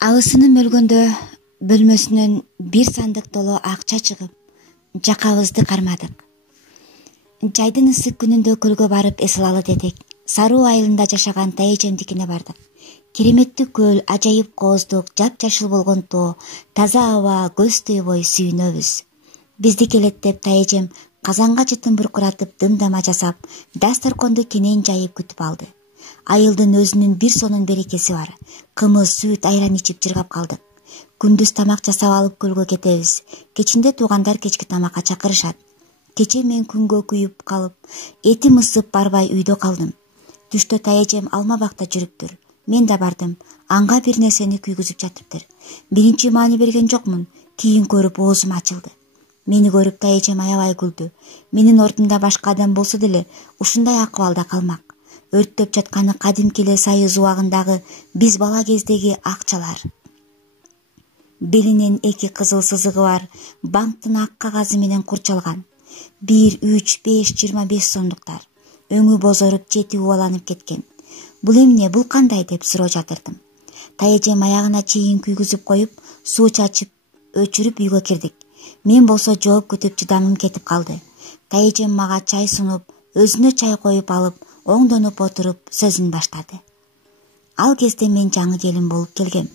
Абысыным өлгөндө бөлмөсүнөн бир сандык толо акча чыгып, жакабызды кармадык. Жайдын ысык күнүндө көлгө барып эс алалы дедик. Саруу айылында жашаган тайэжемдикине бардык. Кереметтүү көл, ажайып кооздук, жапжашыл болгон тоо, таза аба, көз тыйбой сүйүнөбүз. Бизди келет деп тайэжем казанга жытын буркуратып, дымдама жасап, дасторконду кенен жайып күтүп алды. Айылдын өзүнүн бир сонун берекеси бар. Кымыз, сүт, айран ичип жыргап калдык. Күндүз тамак жасап алып көлгө кетебиз. Кечинде туугандар кечки тамакка чакырышат. Кече мен күнгө күйүп калып, этим ысып барбай үйдө калдым. Түштө тайэжем алма бакта жүрүптүр. Мен да бардым. Анга бир нерсени күйгүзүп жатыптыр. Биринчи маани берген жокмун. Кийин көрүп оозум ачылды. Мени көрүп тайэжем аябай күлдү. Менин ордумда башка адам болсо деле ушундай акыбалда калмак. Өрттөп жатканы кадимки эле Союз убагындагы биз бала кездеги акчалар. Белинен 2 кызыл сызыгы бар, банктын ак кагазы менен курчалган. 1, 3, 5, 25 сомдуктар. Өңү бозоруп, чети убаланып кеткен. Бул эмне, бул кандай деп суроо жатырдым. Тайэжем аягына чейин күйгүзүп коюп, суу чачып, өчүрүп үйгө кирдик. Мен болсо жооп күтүп чыдамым кетип калды. Тайэжем мага чай сунуп, өзүнө чай коюп алып, оңдонуп отуруп сөзүн баштады. Ал кезде мен жаңы келин болуп келгем.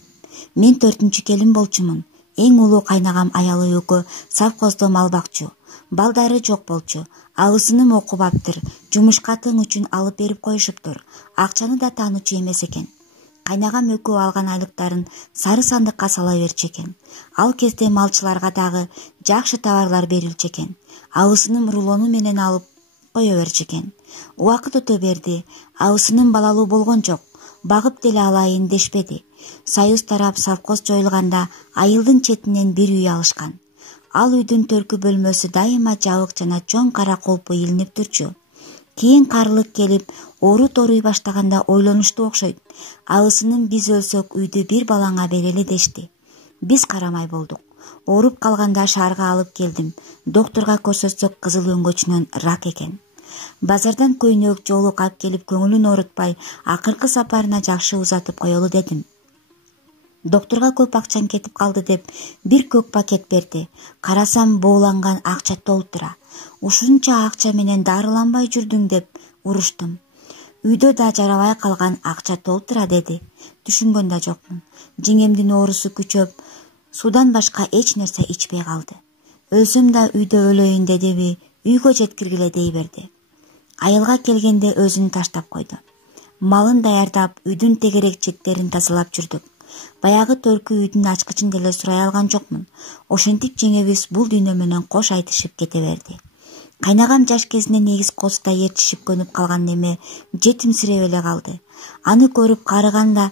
Мен 4-чү келин болчумун. Эң улуу кайнагам аялы экөө совхоздо мал бакчу. Балдары жок болчу. Абысыным окубаптыр. Жумушка тың үчүн алып берип коюшуптур. Акчаны да таанычу эмес экен. Кайнагам экөө алган айлыктарын сары сандыкка сала берчү экен. Ал кезде малчыларга дагы жакшы товарлар берилчү экен. Абысыным рулону менен алып кое берчү экен. Убакыт өтө берди. Абысыным балалуу болгон жок. Багып деле алайын дешпеди. Союз тарап совхоз жоюлганда айылдын четинен бир үй алышкан. Ал үйдүн төркү бөлмөсү дайыма жабык жана чоң кара колпу илинип турчу. Кийин карылык келип, оорут ооруй баштаганда ойлонушту окшойт. Абысыным биз өлсөк үйдү бир балаңа берели дешти. Биз карамай болдук. Ооруп калганда шаарга алып келдим. Доктурга көрсөтсөк кызыл өңгөчүнөн рак экен. Базардан көйнөк, жоолук алып келип көңүлүн оорутпай, акыркы сапарына жакшы узатып коелу дедим. Доктурга көп акчаң кетип калды деп бир көк пакет берди. Карасам бооланган акча толтура. Ушунча акча менен дарыланбай жүрдүң деп уруштум. Үйдө да жарабай калган акча толтура деди. Түшүнгөн да жокмун. Жеңемдин оорусу күчөп, суудан башка эч нерсе ичпей калды. Өлсөм да үйдө өлөйүн дедиби, үйгө жеткиргиле дей берди. Айылга келгенде өзүн таштап койду. Малын даярдап, үйдүн тегерек четтерин тазалап жүрдүк. Баягы төркү үйдүн ачкычын деле сурай алган жокмун. Ошентип жеңебиз бул дүйнө менен кош айтышып кете берди. Кайнагам жаш кезинен эгиз козута ээрчишип көнүп калган неме жетимсиреп эле калды. Аны көрүп карыганда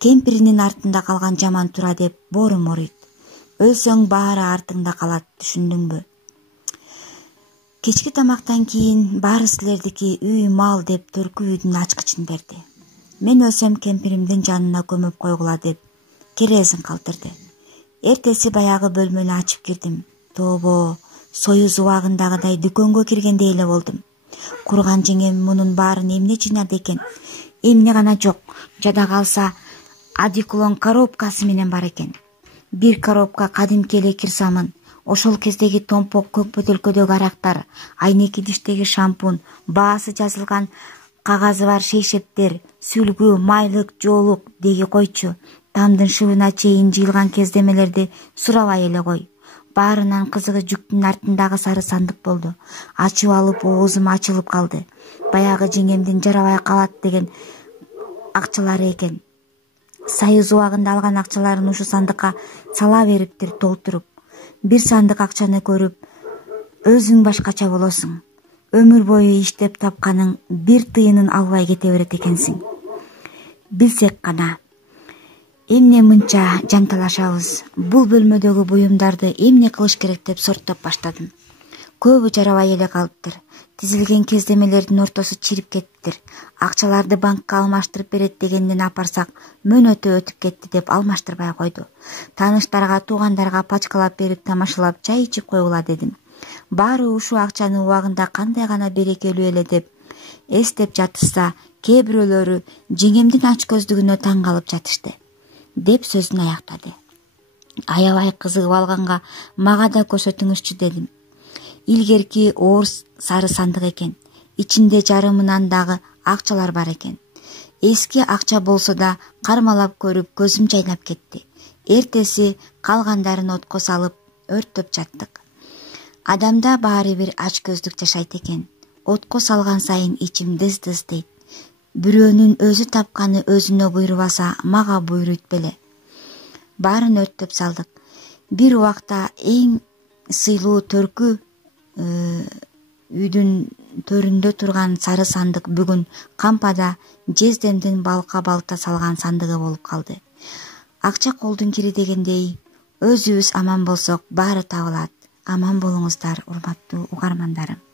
кемпиринин артында калган жаман тура деп боорум ооруйт. Өлсөң баары артыңда калат, түшүндүңбү? Кечки тамактан кийин баары силердики, үй, мал деп төркү үйдүн ачкычын берди. Мен өлсөм кемпиримдин жанына көмүп койгула деп керезин калтырды. Эртеси баягы бөлмөнү ачып кирдим. Тобо, Союз убагындагыдай дүкөнгө киргендей эле болдум. Курган жеңем мунун баарын эмне жыйнады экен? Эмне гана жок, жада калса одеколон коробкасы менен бар экен. Бир коробка кадимки эле кирсамын. Ошол кездеги томпок көк бөтөлкөдөгү арактар, айнеки диштеги шампунь, баасы жазылган кагазы бар шейшептер, сүлгү, майлык, жоолук деги койчу. Тамдын шыбына чейин жыйылган кездемелерди сурабай эле кой. Баарынан кызыгы жүктүн артындагы сары сандык болду. Ачып алып оозум ачылып калды. Баягы жеңемдин жарабай калат деген акчалары экен. Союз убагында алган акчаларын ушу сандыкка сала бериптир толтуруп. Бир сандык акчаны көрүп, өзүң башкача болосуң. Өмүр бою иштеп тапканың бир тыйынын албай кете берет экенсиң. Билсек гана. Эмне мынча жанталашабыз? Бул бөлмөдөгү буюмдарды эмне кылыш керек деп сорттоп баштадым. Көбү жарабай эле калыптыр. Тизилген кездемелердин ортосу чирип кетиптир. Акчаларды банкка алмаштырып берет дегенден апарсак, мөөнөтү өтүп кетти деп алмаштырбай койду. Тааныштарга, туугандарга пачкалап берип тамашалап чай ичип койгула дедим. Баары ушул акчаны убагында кандай гана берекелүү эле деп эстеп жатышса, кээ бирөөлөрү жеңемдин ач көздүгүнө таң калып жатышты. деп сөзүн аяктады. Аябай кызыгып алганга мага да көрсөтүңүзчү дедим. Илгерки оор сары сандык экен. Ичинде жарымынан дагы акчалар бар экен. Эски акча болсо да кармалап көрүп көзүм жайнап кетти. Эртеси калгандарын отко салып өрттөп жаттык. Адамда баары бир ач көздүк жашайт экен. Отко салган сайын ичим дыз-дыз дейт. Бирөөнүн өзү тапканы өзүнө буйрубаса, мага буйруйт беле. Баарын өрттөп салдык. Бир убакта эң сыйлуу төркү үйдүн төрүндө турган сары сандык бүгүн кампада жездемдин балка балта салган сандыгы болуп калды. Акча колдун кири дегендей, өзүбүз аман болсок баары табылат. Аман болуңуздар, урматтуу угармандарым.